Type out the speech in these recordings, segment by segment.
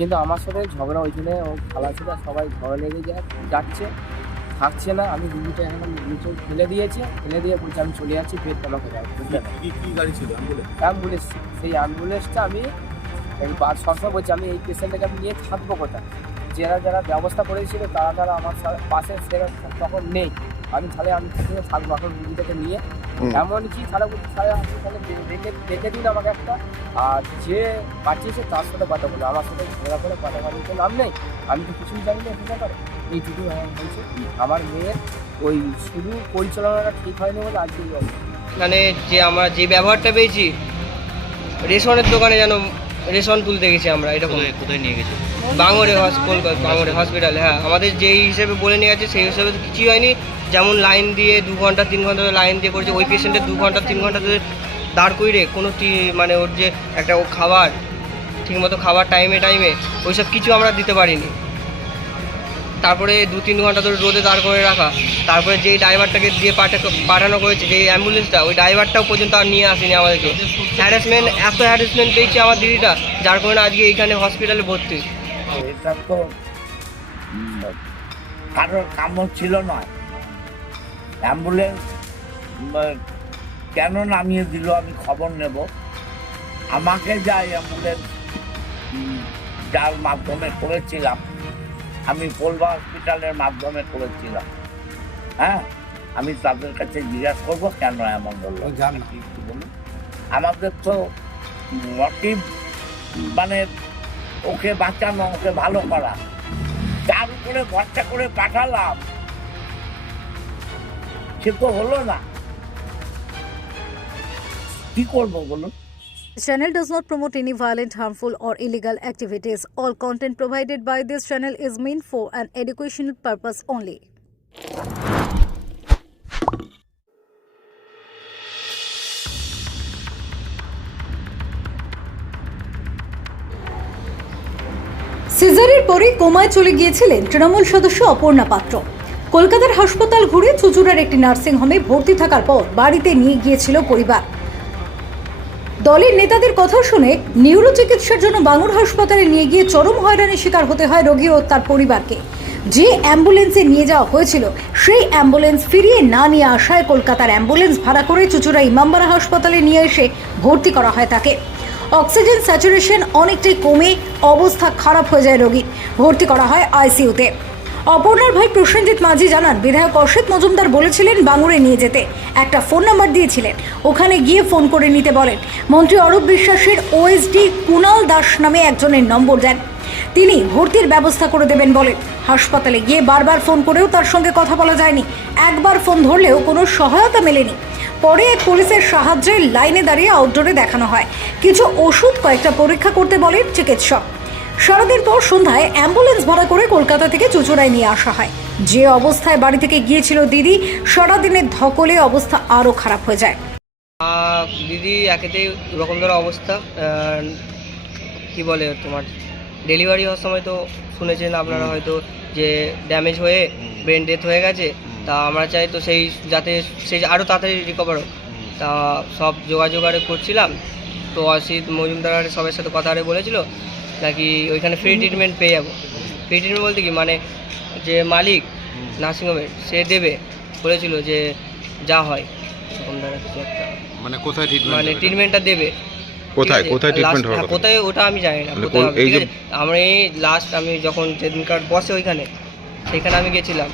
কিন্তু আমার সাথে ঝগড়া ওইখানে ও খালা ছিল সবাই ঝগড়া লেগে যায় যাচ্ছে থাকছে না। আমি রুগীটা এখন নিচে ফেলে দিয়েছে ফেলে দিয়ে বলছে আমি চলে যাচ্ছি পেট আমাকে যাও বুঝলে? না কি কি গাড়ি ছিল? অ্যাম্বুলেন্স সেই অ্যাম্বুলেন্সটা আমি সবসময় বলছি আমি এই পেশেন্টটাকে আমি নিয়ে থাকব কোথায়? যারা যারা ব্যবস্থা করেছিল তারা তারা আমার পাশে সেরা তখন নেই। আমি তাহলে আমি থাকব। এখন রুগীটাকে নিয়ে। এমনকি সারা বলছে তাহলে দেখে দেখে দিন আমাকে একটা। আর যে বাঁচিয়েছে তার সাথে কথা বলে আমার সাথে ঘোরা করে কথা তো নাম নেই। আমি তো কিছুই জানি না এটা ব্যাপারে। এইটুকু আমার বলছে আমার মেয়ের ওই শুধু পরিচালনাটা ঠিক হয়নি বলে আজকে। মানে যে আমরা যে ব্যবহারটা পেয়েছি রেশনের দোকানে যেন রেশন তুলতে গেছি আমরা এরকম। কোথায় নিয়ে গেছি? বাঙরে কলকাতা বাঙরে হসপিটাল হ্যাঁ। আমাদের যেই হিসেবে বলে নিয়ে গেছে সেই হিসেবে তো কিছুই হয়নি। যেমন লাইন দিয়ে দু ঘণ্টা তিন ঘণ্টা ধরে লাইন দিয়ে করেছে ওই পেশেন্টের দু ঘণ্টা তিন ঘণ্টা ধরে দাঁড় করে কোনো মানে ওর যে একটা ও খাবার ঠিকমতো খাবার টাইমে টাইমে ওইসব কিছু আমরা দিতে পারিনি। তারপরে দু তিন ঘণ্টা ধরে রোদে দাঁড় করে রাখা। তারপরে যেই ড্রাইভারটাকে দিয়ে পাঠা- পাঠানো হয়েছে যেই অ্যাম্বুলেন্সটা, ওই ড্রাইভারটাও পর্যন্ত আর নিয়ে আসেনি আমাদেরকে। হ্যারাসমেন্ট এত হ্যারাসমেন্ট পেয়েছে আমার দিদিটা, যার কারণে আজকে এইখানে হসপিটালে ভর্তি। এটা তো কারোর কামও ছিল নয়। অ্যাম্বুলেন্স কেন নামিয়ে দিল আমি খবর নেব। আমাকে যাই অ্যাম্বুলেন্স যার মাধ্যমে করেছিলাম। আমি পোলবা হসপিটালের মাধ্যমে করেছিলাম। হ্যাঁ? আমি তাদের কাছে জিজ্ঞাসা করব কেন এমন বলুন। আমাদের তো মোটিভ মানে ওকে বাঁচানো ওকে ভালো করা। তার উপরে ভরসা করে পাঠালাম। সে তো হলো না। কি করব বলুন? This channel does not promote any violent, harmful, or illegal activities. All content provided by this channel is meant for an educational purpose only. সিজারের পরে কোমায় চলে গিয়েছিলেন তৃণমূল সদস্য অপর্ণা পাত্র কলকাতার হাসপাতাল ঘুরে চুচুড়ার একটি নার্সিংহোমে ভর্তি থাকার পর বাড়িতে নিয়ে গিয়েছিল পরিবার দলের নেতাদের কথা শুনে নিউরো চিকিৎসার জন্য বাঙুর হাসপাতালে নিয়ে গিয়ে চরম হয়রানির শিকার হতে হয় রোগী ও তার পরিবারকে। যে অ্যাম্বুলেন্সে নিয়ে যাওয়া হয়েছিল, সেই অ্যাম্বুলেন্স ফিরিয়ে না নিয়ে আসায় কলকাতার অ্যাম্বুলেন্স ভাড়া করে চুচুড়া ইমামবাড়া হাসপাতালে নিয়ে এসে ভর্তি করা হয় তাকে। অক্সিজেন স্যাচুরেশন অনেকটাই কমে অবস্থা খারাপ হয়ে যায় রোগীর। ভর্তি করা হয় আইসিইউতে। অপর্ণার ভাই প্রসেনজিৎ মাঝি জানান, বিধায়ক অসিত মজুমদার বলেছিলেন বাঙুরে নিয়ে যেতে। একটা ফোন নাম্বার দিয়েছিলেন। ওখানে গিয়ে ফোন করে নিতে বলেন। মন্ত্রী অরূপ বিশ্বাসের ওএসডি কুণাল দাস নামে একজনের নম্বর দেন। তিনি ভর্তির ব্যবস্থা করে দেবেন বলেন। হাসপাতালে গিয়ে বারবার ফোন করেও তার সঙ্গে কথা বলা যায়নি। একবার ফোন ধরলেও কোনো সহায়তা মেলেনি। পরে এক পুলিশের সাহায্যে লাইনে দাঁড়িয়ে আউটডোরে দেখানো হয়। কিছু ওষুধ কয়েকটা পরীক্ষা করতে বলেন চিকিৎসক। সারাদিন পর সন্ধ্যায় অ্যাম্বুলেন্স ভাড়া করে কলকাতা থেকে চুচুড়ায় নিয়ে আসা হয়। যে অবস্থায় বাড়ি থেকে গিয়েছিল দিদি সারাদিনের ধকলে অবস্থা আরও খারাপ হয়ে যায়। দিদি একেতেই ওরকম ধরো অবস্থা। কি বলে তোমার? ডেলিভারি হওয়ার সময় তো শুনেছেন আপনারা হয়তো যে ড্যামেজ হয়ে ব্রেন ডেথ হয়ে গেছে। তা আমরা চাই তো সেই যাতে সে আরও তাড়াতাড়ি রিকভার হোক। তা সব যোগাযোগ আরে করছিলাম। তো অসিত মজুমদার আর সবার সাথে কথা আরে বলেছিল। নাকি ওইখানে ফ্রি ট্রিটমেন্ট পেয়ে যাব। ফ্রি ট্রিটমেন্ট বলতে কি? মানে যে মালিক নার্সিংহোমের সে দেবে। বলেছিল যে যা হয় এরকম ধরনের কিছু একটা। মানে কোথায় ট্রিটমেন্ট মানে ট্রিটমেন্টটা দেবে। কোথায়? কোথায় ট্রিটমেন্ট হবে হ্যাঁ, কোথায় ওটা আমি জানি না মানে কোথায় হবে, এই ঠিক যে- আমি লাস্ট আমি যখন যেদিনকার বসে ওইখানে সেখানে আমি গেছিলাম।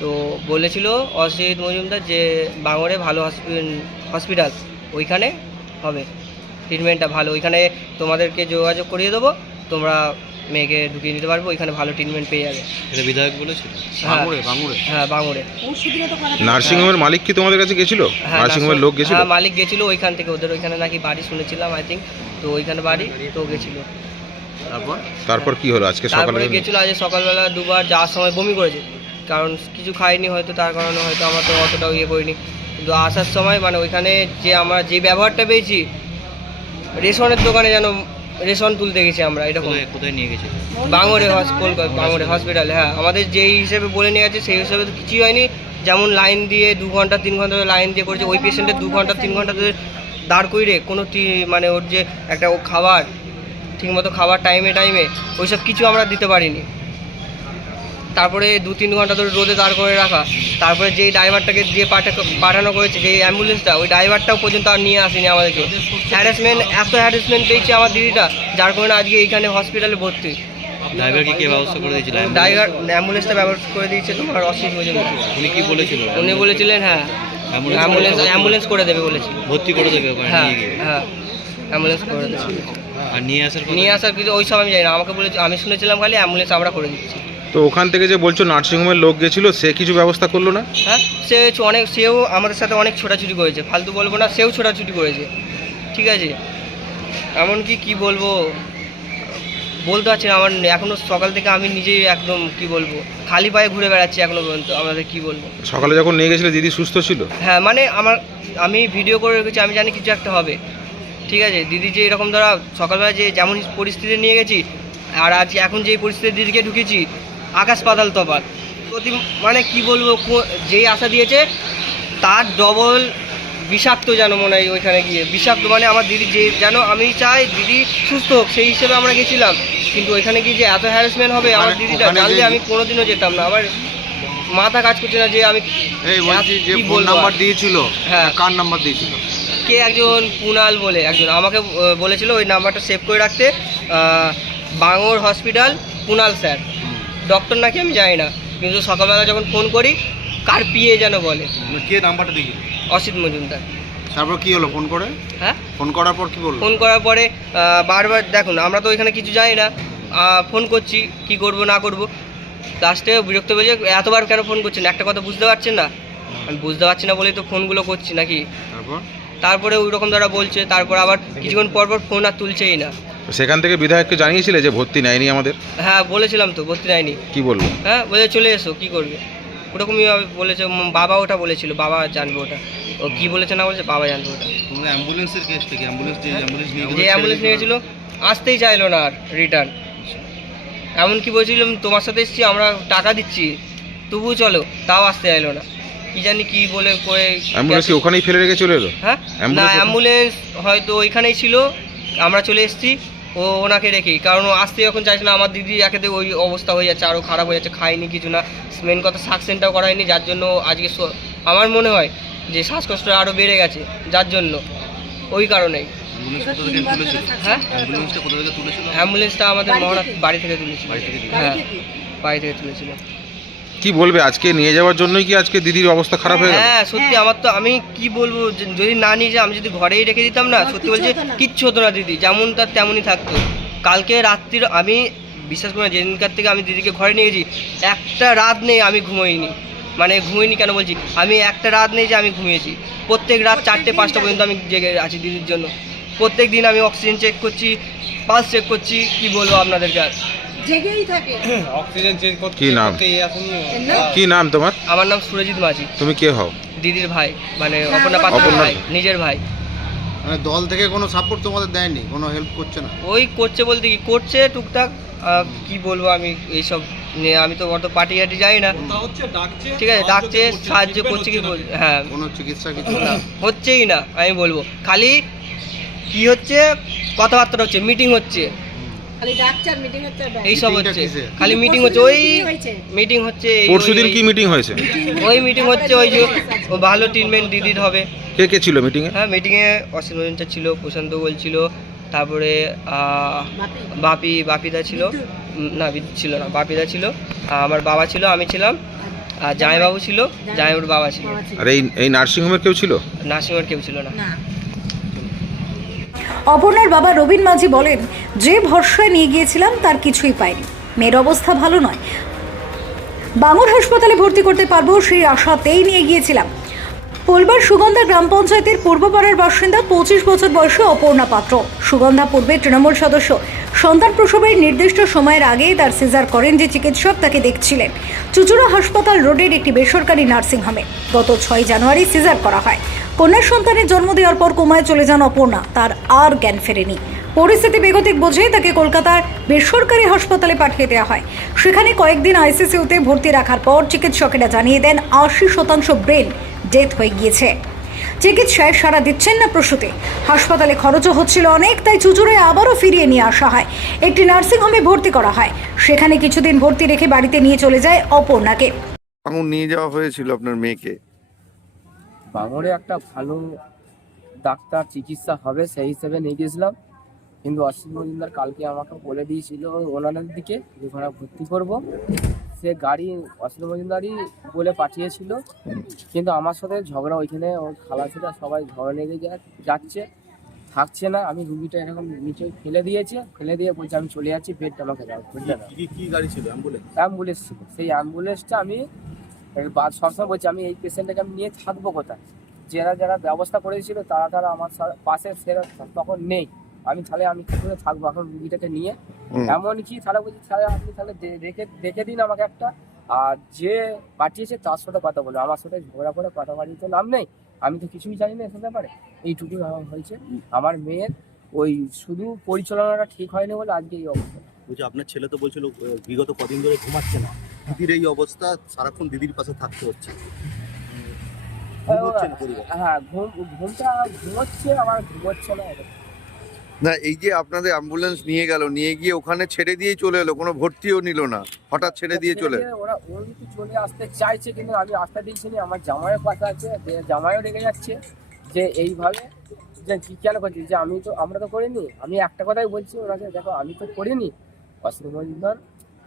তো বলেছিল অসিত মজুমদার যে বাঙড়ে ভালো হসপিটাল ওইখানে হবে। ট্রিটমেন্টটা ভালো। ওইখানে তোমাদেরকে যোগাযোগ করিয়ে দেবো। তোমরা মেয়েকে ঢুকিয়ে নিতে পারব ওইখানে ভালো ট্রিটমেন্ট পেয়ে যাবে। এটা বিধায়ক বলেছিল? হ্যাঁ। বাঙুরে বাঙুরে হ্যাঁ বাঙড়ে নার্সিং মালিক কি তোমাদের কাছে গেছিল? হ্যাঁ নার্সিং হোমের লোক গেছিল? হ্যাঁ মালিক গেছিল ওইখান থেকে ওদের ওইখানে নাকি বাড়ি শুনেছিলাম আই থিঙ্ক তো ওইখানে বাড়ি তো গেছিল। তারপর? তারপর কি হলো? আজকে সকালে গেছিল আজ সকালবেলা দুবার যাওয়ার সময় বমি করেছে। কারণ কিছু খাইনি হয়তো তার কারণে হয়তো আমরা তো অতটাও ইয়ে করিনি। কিন্তু আসার সময় মানে ওইখানে যে আমরা যে ব্যবহারটা পেয়েছি রেশনের দোকানে যেন রেশন তুলতে গেছি আমরা এরকম। কোথায় নিয়ে গেছে? কলকাতা বাঙড়ে হসপিটাল হ্যাঁ। আমাদের যেই হিসেবে বলে নিয়ে গেছে সেই হিসেবে তো কিছুই হয়নি। যেমন লাইন দিয়ে দু ঘণ্টা তিন ঘণ্টা ধরে লাইন দিয়ে করেছে ওই পেশেন্টের দু ঘণ্টা তিন ঘণ্টা ধরে দাঁড় করে কোনো মানে ওর যে একটা ও খাবার ঠিকমতো খাবার টাইমে টাইমে ওইসব কিছু আমরা দিতে পারিনি। তারপরে দু তিন ঘণ্টা ধরে রোদে দাঁড় করে রাখা। তারপরে যেই ড্রাইভারটাকে দিয়ে পাঠা- পাঠানো করেছে যেই অ্যাম্বুলেন্সটা ওই ড্রাইভারটাও পর্যন্ত আর নিয়ে আসেনি আমাদেরকে। হ্যারাসমেন্ট এত হ্যারাসমেন্ট পেয়েছে আমার দিদিটা যার কারণে আজকে এইখানে হসপিটালে ভর্তি। ড্রাইভারকে কে ব্যবস্থা করে দিয়েছিল? ড্রাইভার অ্যাম্বুলেন্সটা ব্যবস্থা করে দিয়েছে তোমার উনি কি বলেছিল? উনি বলেছিলেন হ্যাঁ। অ্যাম্বুলেন্স অ্যাম্বুলেন্স করে দেবে। বলেছিল ভর্তি করে দেবে ওখানে হ্যাঁ হ্যাঁ। অ্যাম্বুলেন্স করে দেবে। আর নিয়ে আসার নিয়ে আসার কিছু ওই সব আমি জানি না। আমাকে বলেছে আমি শুনেছিলাম খালি অ্যাম্বুলেন্স আমরা করে দিচ্ছি। তো ওখান থেকে যে বলছো নার্সিংহোমের লোক গেছিল সে কিছু ব্যবস্থা করল না? হ্যাঁ সে হচ্ছে অনেক সেও আমাদের সাথে অনেক ছোটাছুটি করেছে। ফালতু বলব না সেও ছোটাছুটি করেছে। ঠিক আছে? এমনকি কি বলব? বলতে পারছি না আমার এখনও সকাল থেকে আমি নিজেই একদম কি বলব খালি পায়ে ঘুরে বেড়াচ্ছি এখনও পর্যন্ত আমাদের কি বলব? সকালে যখন নিয়ে গেছিলে দিদি সুস্থ ছিল? হ্যাঁ মানে আমার আমি ভিডিও করে রেখেছি আমি জানি কিছু একটা হবে। ঠিক আছে? দিদি যে এরকম ধরা সকালবেলা যে যেমন পরিস্থিতি নিয়ে গেছি আর আজ এখন যেই পরিস্থিতি দিদিকে ঢুকেছি আকাশ পাতাল তফাত প্রতি মানে কি বলব যেই আশা দিয়েছে তার ডবল বিষাক্ত যেন মনে হয় ওইখানে গিয়ে। বিষাক্ত মানে আমার দিদি যে যেন আমি চাই দিদি সুস্থ হোক সেই হিসেবে আমরা গেছিলাম। কিন্তু ওইখানে গিয়ে যে এত হ্যারাসমেন্ট হবে আমার দিদিটা জানলে আমি কোনোদিনও যেতাম না। আমার মাথা কাজ করছে না যে আমি এই বলছি যে ফোন নাম্বার? দিয়েছিল হ্যাঁ। কার নাম্বার দিয়েছিল? কে একজন? কুনাল বলে একজন। আমাকে বলেছিল ওই নাম্বারটা সেভ করে রাখতে। Bangur hospital Kunal sir doctor নাকি আমি জানি না। কিন্তু সকালবেলা যখন ফোন করি কার পিয়ে যেন বলে। কে নাম্বারটা দিয়েছিল অসিত মজুমদার। তারপর কি হলো ফোন করে? হ্যাঁ? ফোন করার পর কি বলল? ফোন করার পরে বারবার দেখুন আমরা তো ওইখানে কিছু জানি না। ফোন করছি কি করব না করব। লাস্টে বিরক্ত বলছে এতবার কেন ফোন করছেন? একটা কথা বুঝতে পারছেন না? আমি বুঝতে পারছি না বলেই তো ফোনগুলো করছি নাকি? তারপর? তারপরে ওই রকম দ্বারা বলছে তারপর আবার কিছুক্ষণ পর পর ফোন আর তুলছেই না। সেখান থেকে বিধায়ককে জানিয়েছিলে যে ভর্তি নেয়নি আমাদের? হ্যাঁ বলেছিলাম তো ভর্তি নেয়নি। কি বলব হ্যাঁ বলে চলে এসো কি করবে? ওরকমই ভাবে বলেছে বাবা ওটা বলেছিল বাবা জানবে ওটা। ও কি বলেছে না বলেছে বাবা জানবে ওটা। অ্যাম্বুলেন্সের কেসটা কি অ্যাম্বুলেন্স যে অ্যাম্বুলেন্স নিয়ে যে অ্যাম্বুলেন্স নিয়ে গেছিল আসতেই চাইলো না আর রিটার্ন এমনকি বলছিলাম তোমার সাথে এসেছি আমরা টাকা দিচ্ছি তবুও চলো তাও আসতে চাইলো না। কি জানি কি বলে করে অ্যাম্বুলেন্স কি ওখানেই ফেলে রেখে চলে এলো? হ্যাঁ? না অ্যাম্বুলেন্স হয়তো ওইখানেই ছিল আমরা চলে এসেছি ও ওনাকে রেখেই। কারণ ও আসতে যখন চাইছে না আমার দিদি একেতে ওই অবস্থা হয়ে যাচ্ছে আরও খারাপ হয়ে যাচ্ছে খায়নি কিছু না। মেন কথা সাকসেনটাও করা হয়নি যার জন্য আজকে আমার মনে হয় যে শ্বাসকষ্ট আরও বেড়ে গেছে যার জন্য ওই কারণেই। হ্যাঁ? অ্যাম্বুলেন্সটা আমাদের মহারাজ বাড়ি থেকে তুলেছিল। বাড়ি থেকে। দিয়েছিল? হ্যাঁ বাড়ি থেকে তুলেছিল। কি বলবে? আজকে নিয়ে যাওয়ার জন্যই কি আজকে দিদির অবস্থা খারাপ হয়ে গেল? হ্যাঁ সত্যি আমার তো আমি কি বলব? যদি না নিয়ে যাই আমি যদি ঘরেই রেখে দিতাম না সত্যি বলছি কিচ্ছু হতো না দিদি যেমন তার তেমনই থাকতো। কালকে রাত্রির আমি বিশ্বাস করি না যেদিনকার থেকে আমি দিদিকে ঘরে নিয়ে গেছি একটা রাত নেই আমি ঘুমোইনি। মানে ঘুমোইনি কেন বলছি? আমি একটা রাত নেই যে আমি ঘুমিয়েছি। প্রত্যেক রাত চারটে পাঁচটা পর্যন্ত আমি জেগে আছি দিদির জন্য। প্রত্যেক দিন আমি অক্সিজেন চেক করছি পালস চেক করছি কি বলব আপনাদেরকে আর? জেগেই থাকে। কি নাম? কি নাম? তোমার? আমার নাম সুরজিৎ মাঝি। তুমি কে হও? দিদির ভাই মানে অপর্ণা পাত্র অপর্ণা- ভাই নিজের ভাই। মানে দল থেকে কোনো সাপোর্ট তোমাদের দেয়নি? কোনো হেল্প করছে না? ওই করছে বলতে কি করছে টুকটাক আহ, কি বলব আমি এইসব নিয়ে আমি তো অত পার্টি হাটি যাই না। ঠিক আছে ডাকছে সাহায্য করছে কি বল হ্যাঁ। কোনো চিকিৎসা কিছু না হচ্ছেই না আমি বলব। খালি কি হচ্ছে কথাবার্তা হচ্ছে মিটিং হচ্ছে। খালি ডাক্তার মিটিং হচ্ছে এই সব হচ্ছে। খালি মিটিং হচ্ছে ওই মিটিং হচ্ছে পরশুদিন কি মিটিং হয়েছে? ওই মিটিং হচ্ছে ওই যে ও ভালো ট্রিটমেন্ট দিদির হবে। কে কে ছিল মিটিং এ হ্যাঁ মিটিংয়ে অসীম মজুমদার ছিল প্রশান্ত গোল ছিল তারপরে বাপি। বাপি বাপিদা ছিল। না ছিল না বাপিদা ছিল। আমার বাবা ছিল আমি ছিলাম। আর জামাইবাবু ছিল জামাইবাবুর বাবা ছিল। বাবা ছিল। আর এই এই নার্সিংহোমের কেউ ছিল? নার্সিংহোমের কেউ ছিল না। না। অপর্ণার বাবা রবীন মাঝি বলেন, যে ভরসায় নিয়ে গিয়েছিলাম, তার কিছুই পাইনি। মেয়ের অবস্থা ভালো নয়। বাঙুর হাসপাতালে ভর্তি করতে পারব সেই আশাতেই নিয়ে গিয়েছিলাম। পোলবার সুগন্ধা গ্রাম পঞ্চায়েতের পূর্বপাড়ার বাসিন্দা পঁচিশ বছর বয়সী অপর্ণা পাত্র। সুগন্ধা পূর্বে তৃণমূল সদস্য। সন্তান প্রসবের নির্দিষ্ট সময়ের আগেই তার সিজার করেন যে চিকিৎসক তাকে দেখছিলেন। চুচুড়া হাসপাতাল রোডের একটি বেসরকারি নার্সিংহোমে। গত ছয় জানুয়ারি সিজার করা হয়। কন্যার সন্তানের জন্ম দেওয়ার পর কোমায় চলে যান অপর্ণা। তার আর জ্ঞান ফেরেনি। পরিস্থিতি বেগতিক বুঝে তাকে কলকাতার বেসরকারি হাসপাতালে পাঠিয়ে দেওয়া হয়। সেখানে কয়েকদিন আইসিসিউতে ভর্তি রাখার পর চিকিৎসকেরা জানিয়ে দেন, আশি শতাংশ ব্রেন ডেথ হয়ে গিয়েছে। চিকিৎসায় সাড়া দিচ্ছেন না প্রসূতি। হাসপাতালে খরচও হচ্ছিল অনেক, তাই চুচুড়ে আবারও ফিরিয়ে নিয়ে আসা হয়। একটি নার্সিংহোমে ভর্তি করা হয়। সেখানে কিছুদিন ভর্তি রেখে বাড়িতে নিয়ে চলে যায় অপর্ণাকে। নিয়ে যাওয়া হয়েছিল আপনার মেয়েকে। বাঙরে একটা ভালো ডাক্তার চিকিৎসা হবে সেই হিসেবে নিয়ে গেছিলাম। কিন্তু অসিত মজুমদার কালকে আমাকে বলে দিয়েছিল ওনাদের দিকে যে ওখানে ভর্তি করব। সে গাড়ি অসিত মজুমদারই বলে পাঠিয়েছিল। কিন্তু আমার সাথে ঝগড়া ওইখানে ওর খালাসিরা সবাই ঝগড়া লেগে যাচ্ছে। থাকছে না আমি রুগীটা এরকম নিচে ফেলে দিয়েছে। ফেলে দিয়ে বলছে আমি চলে যাচ্ছি বেড আমাকে দাও বুঝলে না কি গাড়ি ছিল? অ্যাম্বুলেন্স? অ্যাম্বুলেন্স ছিল। সেই অ্যাম্বুলেন্সটা আমি সবসময় বলছি আমি এই পেশেন্টটাকে আমি নিয়ে থাকব কোথায়? যারা যারা ব্যবস্থা করেছিল তারা তারা আমার পাশে সেরা তখন নেই। আমি তাহলে আমি কি করে থাকব? এখন রুগীটাকে নিয়ে? হুম। এমনকি তাহলে বলছি তাহলে আপনি তাহলে দেখে দেখে দিন আমাকে একটা। আর যে পাঠিয়েছে তার সাথে কথা বলব আমার সাথে ঝগড়া করে কথা বাড়ি তো নাম নেই। আমি তো কিছুই জানি না এসব ব্যাপারে। এইটুকু হয়েছে। আমার মেয়ের ওই শুধু পরিচালনাটা ঠিক হয়নি বলে আজকে এই অবস্থা। বলছি আপনার ছেলে তো বলছিল বিগত কদিন ধরে ঘুমাচ্ছে না। দিদির এই অবস্থা সারাক্ষণ দিদির পাশে থাকতে হচ্ছে। হ্যাঁ ঘুম ঘুমটা ঘুমোচ্ছে না না এই যে আপনাদের অ্যাম্বুলেন্স নিয়ে গেল নিয়ে গিয়ে ওখানে ছেড়ে দিয়েই চলে এলো কোনো ভর্তিও নিল না। হঠাৎ ছেড়ে দিয়ে চলে ওরা ওর কিন্তু চলে আসতে চাইছে কিন্তু আমি আসতে দিচ্ছি না আমার জামাইয়ের পাশে আছে জামাইও রেগে যাচ্ছে যে এইভাবে যে কি কেন করছিস যে আমি তো আমরা তো করিনি আমি একটা কথাই বলছি ওনাকে দেখো আমি তো করিনি। অসীম মজুমদার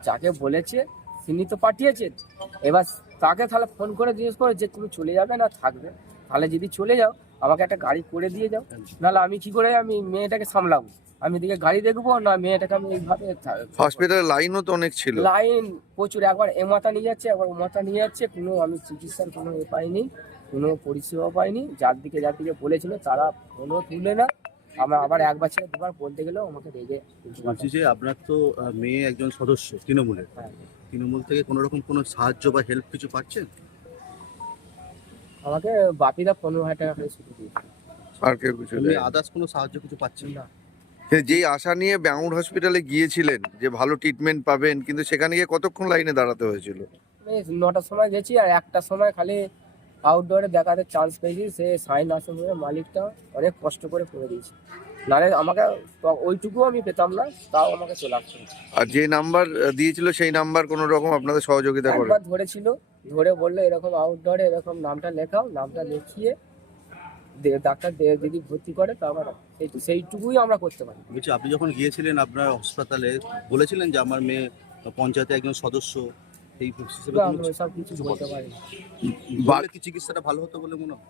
যাকে বলেছে তিনি তো পাঠিয়েছেন। এবার তাকে তাহলে ফোন করে জিজ্ঞেস করে যে তুমি চলে যাবে না থাকবে। তাহলে যদি চলে যাও আমাকে একটা গাড়ি করে দিয়ে যাও। নাহলে আমি কি করে আমি মেয়েটাকে সামলাবো? আমি এদিকে গাড়ি দেখব না মেয়েটাকে আমি এইভাবে হসপিটালের লাইনও তো অনেক ছিল। লাইন প্রচুর। একবার এ মাথা নিয়ে যাচ্ছে একবার ও মাথা নিয়ে যাচ্ছে। কোনো আমি চিকিৎসার কোনো এ পাইনি কোনো পরিষেবা পাইনি। যার দিকে যার দিকে বলেছিল তারা কোনো তুলে না। আমরা আবার একবার ছেড়ে দুবার বলতে গেলেও আমাকে রেগে বলছি যে আপনার তো মেয়ে একজন সদস্য তৃণমূলের। হ্যাঁ। তৃণমূল থেকে কোনো রকম কোনো সাহায্য বা হেল্প কিছু পাচ্ছেন? আমাকে বাপিদা পনেরো হাজার টাকা করে শুধু দিয়েছে। আর কেউ কিছু এমনি আদার্স কোনো সাহায্য কিছু পাচ্ছেন? না। যেই আশা নিয়ে ব্যাঙুর হসপিটালে গিয়েছিলেন যে ভালো ট্রিটমেন্ট পাবেন কিন্তু সেখানে গিয়ে কতক্ষণ লাইনে দাঁড়াতে হয়েছিল? নটার সময় গেছি আর একটার সময় খালি আউটডোরে দেখাতে চান্স পেয়েছি সে সাইন আসে বলে মালিকটা অনেক কষ্ট করে করে দিয়েছে। নাহলে আমাকে তো- ওইটুকু আমি পেতাম না তাও আমাকে চলে আসতে হয়েছে। আর যে নাম্বার দিয়েছিল সেই নাম্বার কোনো রকম আপনাদের সহযোগিতা করে? একবার ধরেছিল ধরে বলল এরকম আউটডোরে এরকম নামটা লেখাও নামটা লিখিয়ে দে- ডাক্তার দে- যদি ভর্তি করে তারপর সেই- সেইটুকুই আমরা করতে পারি। বলছি আপনি যখন গিয়েছিলেন আপনার হাসপাতালে বলেছিলেন যে আমার মেয়ে পঞ্চায়েতে একজন সদস্য এই হিসেবে আমরা ওইসব কিছু বলতে পারি। বললে কি চিকিৎসাটা ভালো হতো বলে মনে হয়?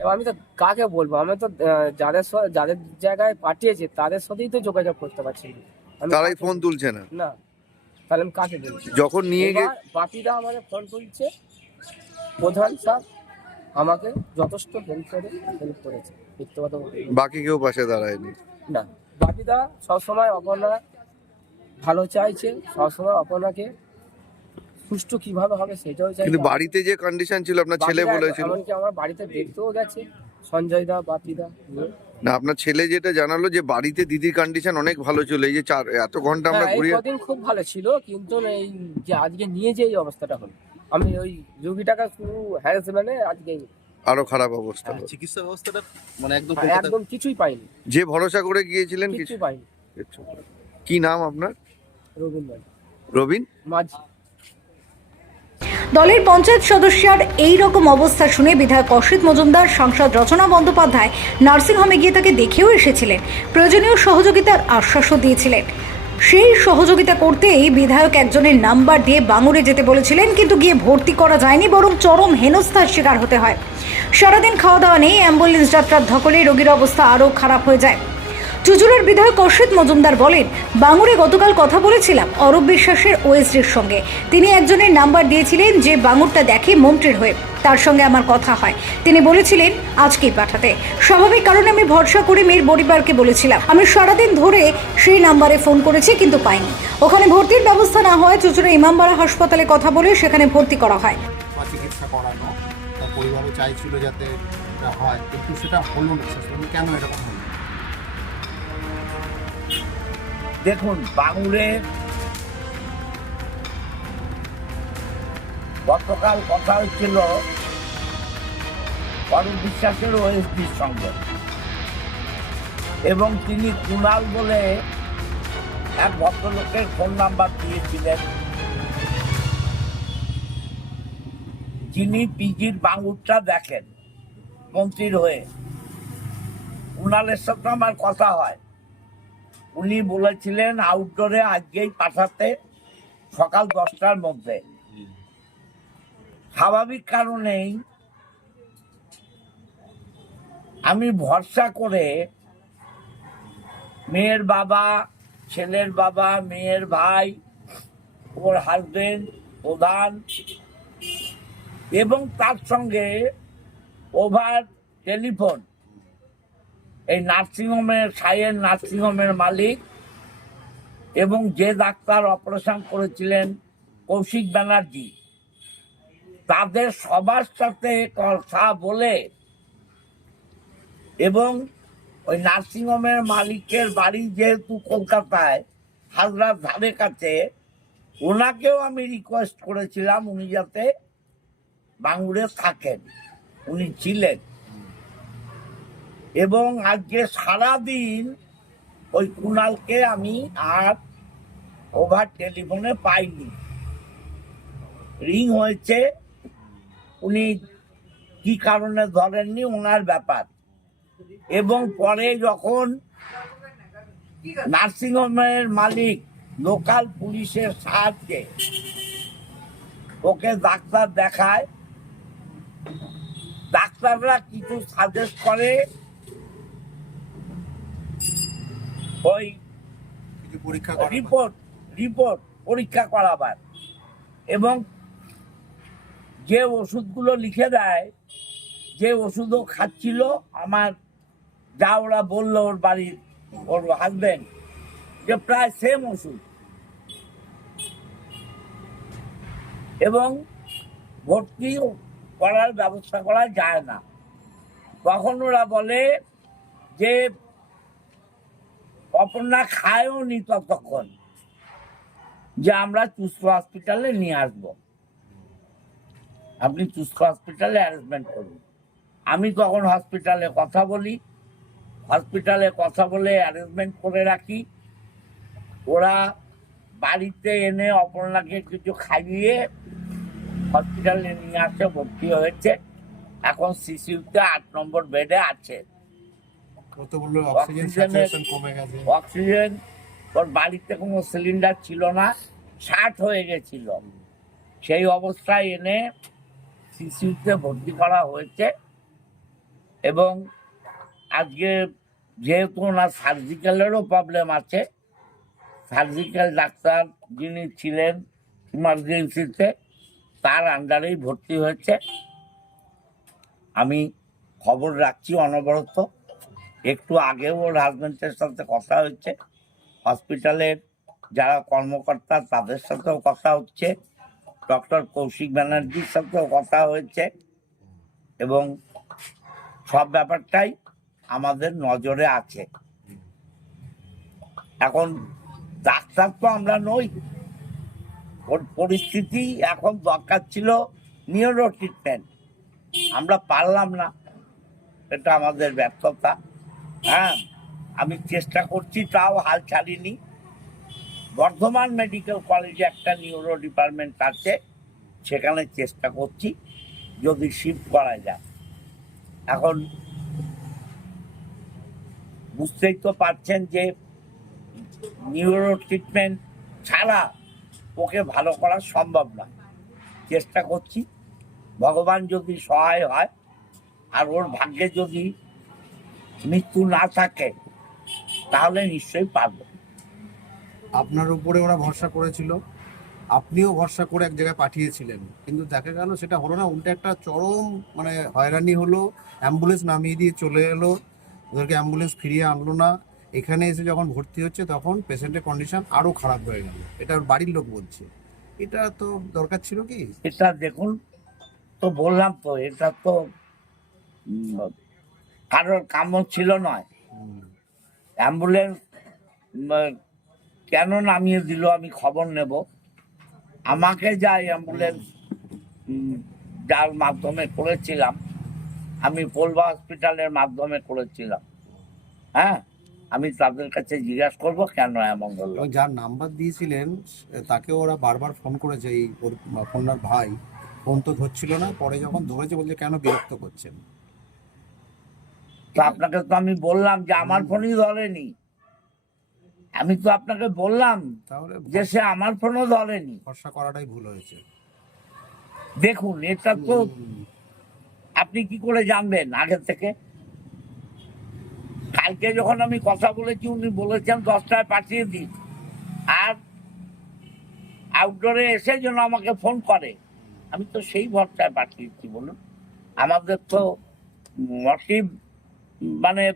এবার আমি তো কাকে বলব? আমি তো যাদের যাদের জায়গায় পাঠিয়েছে তাদের সাথেই তো যোগাযোগ করতে পারছি না। তারাই ফোন তুলছে না। না। তাহলে আমি কাকে বলছি যখন নিয়ে গে এবার বাপিদা আমাদের ফোন তুলছে। প্রধান স্যার আমাকে যথেষ্ট হেল্প করে হেল্প করেছে। মিথ্যে কথা বাকি কেউ পাশে দাঁড়ায়নি। না। বাপিদা সবসময় অপর্ণা ভালো চাইছে সবসময় অপর্ণাকে সুষ্ঠু কীভাবে হবে সেটাও চাইছে কিন্তু বাড়িতে যে কন্ডিশন ছিল আপনার ছেলে বলেছিল। এমনকি আমার বাড়িতে দেখতেও গেছে সঞ্জয় দা বাপিদা নিয়ে। না আপনার ছেলে যেটা জানালো যে বাড়িতে দিদির কন্ডিশন অনেক ভালো ছিল এই যে চার এত ঘণ্টা আমরা হ্যাঁ, ঘুরিয়ে কদিন খুব ভালো ছিল কিন্তু না এই যে আজকে নিয়ে যে এই অবস্থাটা হলো। আমি ওই রোগীটাকে শুধু হ্যারাসমেন্টে আজকে আরও খারাপ অবস্থা চিকিৎসা ব্যবস্থাটা মানে একদম হ্যাঁ, একদম কিছুই পাইনি। যে ভরসা করে গিয়েছিলেন কিছু কিছু পাইনি। কি নাম আপনার? রবীন্দ্র রবিন? মাঝি। দলের পঞ্চায়েত সদস্যার এই রকম অবস্থা শুনে বিধায়ক অসিত মজুমদার, সাংসদ রচনা বন্দ্যোপাধ্যায় নার্সিংহোমে গিয়ে তাকে দেখেও এসেছিলেন। প্রয়োজনীয় সহযোগিতার আশ্বাসও দিয়েছিলেন। সেই সহযোগিতা করতেই বিধায়ক একজনের নাম্বার দিয়ে বাঙুরে যেতে বলেছিলেন, কিন্তু গিয়ে ভর্তি করা যায়নি, বরং চরম হেনস্থার শিকার হতে হয়। সারাদিন খাওয়া দাওয়া নেই, অ্যাম্বুলেন্স যাত্রার ধকলে রোগীর অবস্থা আরও খারাপ হয়ে যায়। চুচুড়ার বিধায়ক অসিত মজুমদার বলেন, বাঙুরে গতকাল কথা বলেছিলাম অরূপ বিশ্বাসের ওএসডির সঙ্গে। তিনি একজনের নাম্বার দিয়েছিলেন যে বাঙুরটা দেখে মন্ত্রীর হয়ে, তার সঙ্গে আমার কথা হয়। তিনি বলেছিলেন, আজকেই পাঠাতে। স্বাভাবিক কারণে আমি ভরসা করে মেয়ের পরিবারকে বলেছিলাম। আমি সারাদিন ধরে সেই নাম্বারে ফোন করেছি, কিন্তু পাইনি। ওখানে ভর্তির ব্যবস্থা না হয় চুচুড়া ইমামবাড়া হাসপাতালে কথা বলে সেখানে ভর্তি করা হয়। পরিবারও চাইছিল যাতে হয়, কিন্তু সেটা হলো না। কেন এরকম দেখুন বাঙুরে গতকাল কথা হচ্ছিল অরূপ বিশ্বাসের ওএসডির সঙ্গে। এবং তিনি কুণাল বলে এক ভদ্রলোকের ফোন নাম্বার দিয়েছিলেন। যিনি পিজির বাঙুরটা দেখেন, মন্ত্রীর হয়ে। কুণালের সাথে আমার কথা হয়। উনি বলেছিলেন আউটডোরে আজকেই পাঠাতে সকাল দশটার মধ্যে। স্বাভাবিক কারণেই আমি ভরসা করে মেয়ের বাবা, ছেলের বাবা, মেয়ের ভাই, ওর হাজবেন্ড প্রধান এবং তার সঙ্গে ওভার টেলিফোন এই নার্সিংহোমের সাইয়ের নার্সিংহোমের মালিক এবং যে ডাক্তার অপারেশন করেছিলেন কৌশিক ব্যানার্জি, তাদের সবার সাথে কথা বলে এবং ওই নার্সিংহোমের মালিকের বাড়ি যেহেতু কলকাতায়, হাজরার ধারে কাছে, ওনাকেও আমি রিকোয়েস্ট করেছিলাম উনি যাতে বাঙ্গুরে থাকেন। উনি ছিলেন। এবং আজকে সারাদিন ওই কুণালকে আমি আর ওভার টেলিফোনে পাইনি। রিং হয়েছে, উনি কি কারণে ধরেননি ওনার ব্যাপার। এবং পরে যখন নার্সিংহোমের মালিক লোকাল পুলিশের সাহায্যে ওকে ডাক্তার দেখায়, ডাক্তাররা কিছু সাজেস্ট করে ওই পরীক্ষা রিপোর্ট রিপোর্ট পরীক্ষা করাবার। এবং যে ওষুধগুলো লিখে দেয় যে ওষুধও খাচ্ছিল আমার যা ওরা বলল ওর বাড়ির ওর হাজবেন্ড যে প্রায় সেম ওষুধ। এবং ভর্তি করার ব্যবস্থা করা যায় না। তখন ওরা বলে যে অপর্ণা খায়ও নি ততক্ষণ যে আমরা চুস্ক হসপিটালে নিয়ে আসব। আপনি চুস্ক হসপিটালে অ্যারেঞ্জমেন্ট করুন। আমি তখন হসপিটালে কথা বলি, হসপিটালে কথা বলে অ্যারেঞ্জমেন্ট করে রাখি। ওরা বাড়িতে এনে অপর্ণাকে কিছু খাইয়ে হসপিটালে নিয়ে আসে, ভর্তি হয়েছে। এখন সিসিউতে আট নম্বর বেডে আছে। বলল অক্সিজেন স্যাচুরেশন কমে গেছে। অক্সিজেন ওর বাড়িতে কোনো সিলিন্ডার ছিল না ষাট হয়ে গেছিল। সেই অবস্থায় এনে সিসিউতে ভর্তি করা হয়েছে এবং আজকে যেহেতু ওনার সার্জিক্যালেরও প্রবলেম আছে সার্জিক্যাল ডাক্তার যিনি ছিলেন ইমার্জেন্সিতে তার আন্ডারেই ভর্তি হয়েছে। আমি খবর রাখছি অনবরত। একটু আগেও ওর হাজবেন্ডের সাথে কথা হচ্ছে। হসপিটালের যারা কর্মকর্তা, তাদের সাথেও কথা হচ্ছে। ডক্টর কৌশিক ব্যানার্জির সাথেও কথা হয়েছে। এবং সব ব্যাপারটাই আমাদের নজরে আছে। এখন ডাক্তার তো আমরা নই। ওর পরিস্থিতি এখন দরকার ছিল নিউরো ট্রিটমেন্ট আমরা পারলাম না। এটা আমাদের ব্যর্থতা। হ্যাঁ আমি চেষ্টা করছি, তাও হাল ছাড়িনি। বর্ধমান মেডিকেল কলেজে একটা নিউরো ডিপার্টমেন্ট আছে, সেখানে চেষ্টা করছি, যদি শিফট করা যায়। এখন বুঝতেই তো পারছেন যে নিউরো ট্রিটমেন্ট ছাড়া ওকে ভালো করা সম্ভব না। চেষ্টা করছি, ভগবান যদি সহায় হয়, আর ওর ভাগ্যে যদি মৃত্যু না থাকে তাহলে নিশ্চয়ই পারব। আপনার উপরে ওরা ভরসা করেছিল আপনিও ভরসা করে এক জায়গায় পাঠিয়েছিলেন কিন্তু দেখা গেল সেটা হলো না উল্টে একটা চরম মানে হয়রানি হলো অ্যাম্বুলেন্স নামিয়ে দিয়ে চলে এলো ওদেরকে অ্যাম্বুলেন্স ফিরিয়ে আনলো না এখানে এসে যখন ভর্তি হচ্ছে তখন পেশেন্টের কন্ডিশন আরও খারাপ হয়ে গেল এটা ওর বাড়ির লোক বলছে এটা তো দরকার ছিল কি? এটা দেখুন তো বললাম তো এটা তো কারোর কামও ছিল নয়। অ্যাম্বুলেন্স কেন নামিয়ে দিল আমি খবর নেব। আমাকে যা অ্যাম্বুলেন্স যার মাধ্যমে করেছিলাম, আমি পোলবা হসপিটালের মাধ্যমে করেছিলাম। হ্যাঁ আমি তাদের কাছে জিজ্ঞাসা করব কেন এমন হলো যার নাম্বার দিয়েছিলেন তাকে ওরা বারবার ফোন করেছে, এই কন্যার ভাই, ফোন তো ধরছিল না, পরে যখন ধরেছে বলছে কেন বিরক্ত করছেন? তো আপনাকে তো আমি বললাম যে আমার ফোনই ধরেনি। আমি তো আপনাকে বললাম তাহলে যে সে আমার ফোনও ধরেনি। ভরসা করাটাই ভুল হয়েছে। দেখুন এটা তো আপনি কি করে জানবেন আগে থেকে? কালকে যখন আমি কথা বলেছি উনি বলেছেন দশটায় পাঠিয়ে দিন। আর আউটডোরে এসে যেন আমাকে ফোন করে। আমি তো সেই ভরসায় পাঠিয়েছি বলুন। আমাদের তো মোটিভ মানে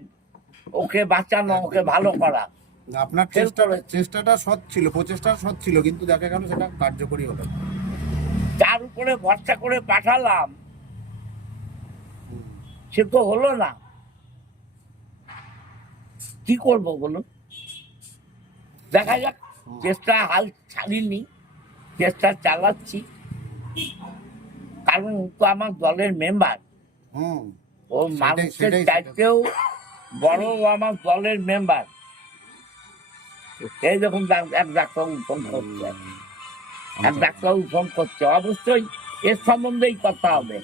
ওকে বাঁচানো ওকে ভালো করা। আপনার চেষ্টা চেষ্টাটা সৎ ছিল প্রচেষ্টা সৎ ছিল কিন্তু দেখা গেল সেটা কার্যকরী হলো। যার উপরে ভরসা করে পাঠালাম সে তো হলো না। কি করব বলুন? দেখা যাক চেষ্টা হাল ছাড়িনি চেষ্টা চালাচ্ছি। কারণ তো আমার দলের মেম্বার হুম। ও সেটাই- মানুষের সেটাই- চাইতেও বড় ও আমার দলের মেম্বার এই দেখুন ডাক- এক ডাক্তারবাবু ফোন করছে। এক ডাক্তারবাবু ফোন করছে। অবশ্যই এর সম্বন্ধেই কথা হবে।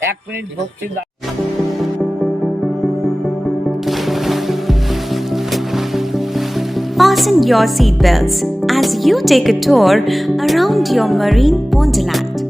এক মিনিট ধরছি না। Fasten your seatbelts as you take a tour around your marine wonderland.